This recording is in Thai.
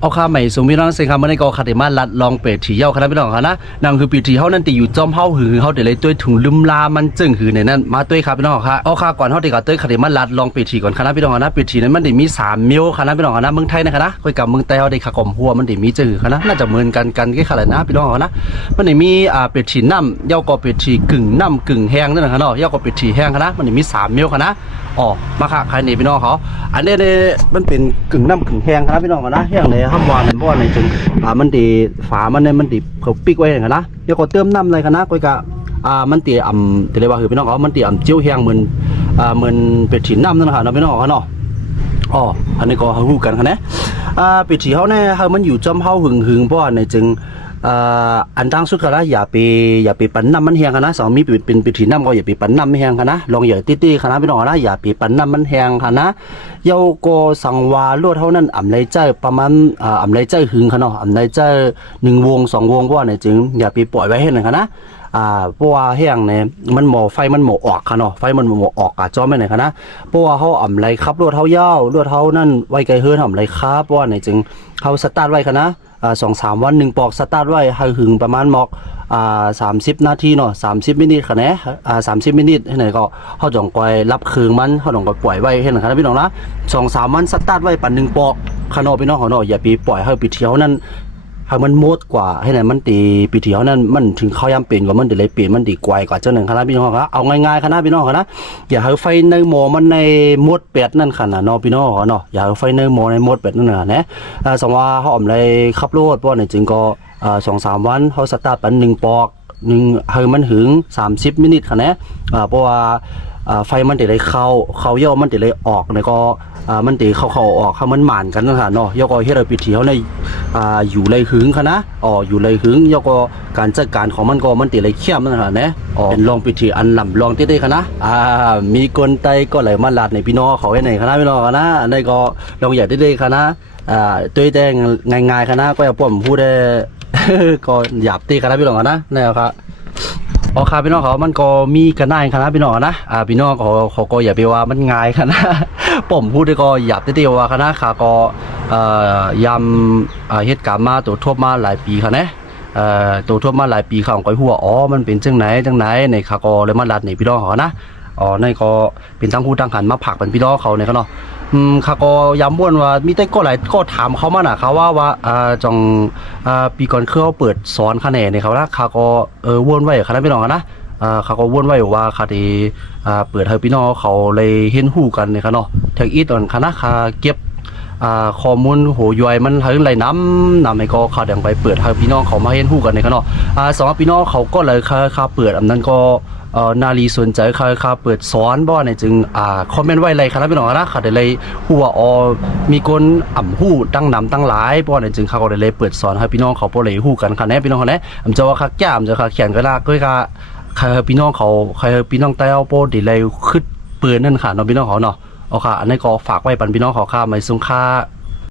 เอาค่าใหม่สมมีน้องเสียงคำมันในกอคาเดมาลัดลองเป็ดถี่เย้าคณะพี่น้องค่ะนะนั่งคือปีที่เฮานั่นติอยู่จอมเฮาหือเฮาเดี๋ยวเลยต้วยถุงลืมลามันจึงหือในนั้นมาต้วยครับพี่น้องค่ะเอาค่าก่อนเฮาติกับต้วยคาเดมาลัดลองเป็ดถี่ก่อนคณะพี่น้องค่ะนะเป็ดถี่นั้นมันได้มี3มิลคณะพี่น้องค่ะนะเมืองไทยนะคะนะคุยกับเมืองใต้เฮาได้ขากลมหัวมันได้มีจึงหือคณะน่าจะเหมือนกันแค่ขนาดนะพี่น้องค่ะนะมันได้มีเป็ดถี่น้ำเย้าก็เป็ดถี่กึ่งน้ำกึ่งแห้งนั่นนะคะเนาะเย้าก็เป็ดถี่แห้งคณะมันได้มี3มิลคณะอ๋อมาค่ะใครนี่พี่น้องเขาอันนี้เนี่ยมันเป็นกึ่งน้ำกึ่งแห้งครับพี่น้องนะแห้งเลยห้ามวานเพราะว่าในจึงมันดีฝามันเนี่ยมันดีเขาปิกไว้อย่างนั้นนะเดี๋ยวก็เติมน้ำอะไรกันนะก็กะมันตีตีเลยว่าคือพี่น้องเขามันตีเจียวแห้งเหมือนเป็ดฉีนน้ำนั่นแหละนะพี่น้องเขาเนาะอ๋ออันนี้ก็รู้กันครับนะเป็ดฉีเขาเนี่ยมันอยู่จอมเขาหึงเพราะว่าในจึงอันตั้งสุดก็แล้วอย่าไปปั่นน้ำมันแห้งกันนะสองมีเป็นปีถีน้ำก็อย่าไปปั่นน้ำไม่แห้งกันนะลองอย่าตี้ๆกันนะพี่น้องนะอย่าไปปั่นน้ำมันแห้งกันนะเยาก็สังวาลวดเท่านั้นอ่ำไรใจประมาณอ่ำไรใจหึงกันเนาะอ่ำไรใจ1 วง 2 วงเพราะว่าเนี่ยจึงอย่าไปปล่อยไว้ให้หนึ่งกันนะเพราะว่าแห้งเนี่ยมันหมอไฟมันหมอออกค่ะเนาะไฟมันหมอออกกะจอไม่ไหนค่ะนะเพราะว่าเขาอ่ำไรครับลวดเท่าเย้าลวดเท่านั่นไว้ไกลเฮือนอ่ำไรครับเพราะว่าเนี่ยจึงเขาสตาร์ทไว้ค่ะนะ2-3 วัน1 ปอกสตาร์ทไว้ให้หึงประมาณหมอก30 นาทีเนาะ30 มินิค่ะนะ30 มินิให้ไหนก็เขาจ่องกอยรับคืนมันเขาจ่องกอยปล่อยไว้ให้หนึ่งครับพี่น้องนะ2-3 วันสตาร์ทไว้ปั่น1 ปอกขนอพี่น้องเขาเนาะอย่าไปปล่อยให้ปีเที่ยวนั้นให้มันหมดกว่าให้ไหนมันตีปีเที่ยวนั้นมันถึงเขายำเปลี่ยนกว่ามันเดี๋ยวเลยเปลี่ยนมันดีกว่าเจ้าหนึ่งครับพี่น้องครับเอาง่ายๆครับพี่น้องครับนะอย่าให้ไฟในหม้อมันในมดเป็ดนั่นค่ะนะเนาะพี่น้องเนาะอย่าให้ไฟในหม้อในมดเป็ดนั่นนะสมว่าเขาอมเลยขับรถเพราะในจึงก็2-3 วันเขาสตาร์ทปั่น1 ปอกให้มันถึง30 มินิค่ะนะเพราะว่าไฟมันจะได้เข้าย่อมันจะได้ออกแล้วก็มันจะเข้าออกเขามันหมานกันนะคะเนาะย่อก็เฮ็ดให้ปีเที่ยวในอยู่เลยหึงค่ะนะอยู่เลยหึงย่อก็การจัดการของมันก็มันจะเลยเข้มนะคะนะเป็นลองปีที่อันลำลองได้ค่ะนะมีคนไตก็ไหลมาลาดในพี่น้องเขาให้ไหนค่ะนะพี่น้องค่ะนะอันนี้ก็ลองอยากได้ค่ะนะตัวแดงง่ายๆค่ะนะก็อย่าป้อมพูดได้ก็หยาบตีค่ะนะพี่น้องค่ะนะนี่ครับโอเคพี่น้องเขามันก็มีกันได้ครับพี่น้องนะพี่น้องเขาก็อย่าไปว่ามันง่ายครับนะผมพูดได้ก็หยาบเตี้ยวว่าครับนะค่ะก็ยำเหตุการณ์มาตัวทั่วมาหลายปีครับนะตัวทั่วมาหลายปีเขาก็หัวมันเป็นจังไหนในค่ะก็เลยมาลัดในพี่น้องเขานะในก็เป็นทั้งผู้ทั้งหันมาผักเป็นพี่น้องเขาเนี่ยครับเนาะค่ะก็ย้ำบ้วนว่ามีแต่ก็หลายก็ถามเขามาน่ะเขาว่าจังปีก่อนเขาเปิดสอนคะแนนเนี่ยเขาละค่ะก็วนไว้ค่ะพี่น้องนะเขาก็วนไว้ว่าค่ะที่เปิดให้พี่น้องเขาเลยเห็นหู้กันเนี่ยค่ะเนาะแท็กอีตอนคณะค่ะเก็บข้อมูลโหย่อยมันถึงไหลน้ำให้ก็ข่าวแดงไปเปิดให้พี่น้องเขามาเห็นหู้กันเนี่ยค่ะเนาะสองพี่น้องเขาก็เลยค่ะเปิดอันนั้นก็นาลีสนใจค่ะเปิดสอนบ่เนี่ยจึงคอมเมนต์ไว้เลยครับพี่น้องนะค่ะได้เลยฮู้ว่ามีคนฮู้ตั้งนำตั้งหลายบ่เนี่ยจึงเขาก็ได้เลยเปิดสอนให้พี่น้องเขาบ่เลยฮู้กันค่ะแน่พี่น้องค่ะแน่จะว่าค่ะจ้ามจะค่ะเขียนก็ลากก็ค่ะพี่น้องเขาพี่น้องใต้เอาบ่ได้เลยขึ้นเปิดนั่นค่ะเนาะพี่น้องเขาเนาะเอาค่ะอันนี้ก็ฝากไว้ปันพี่น้องเขาค่ะไม่ซุงค่า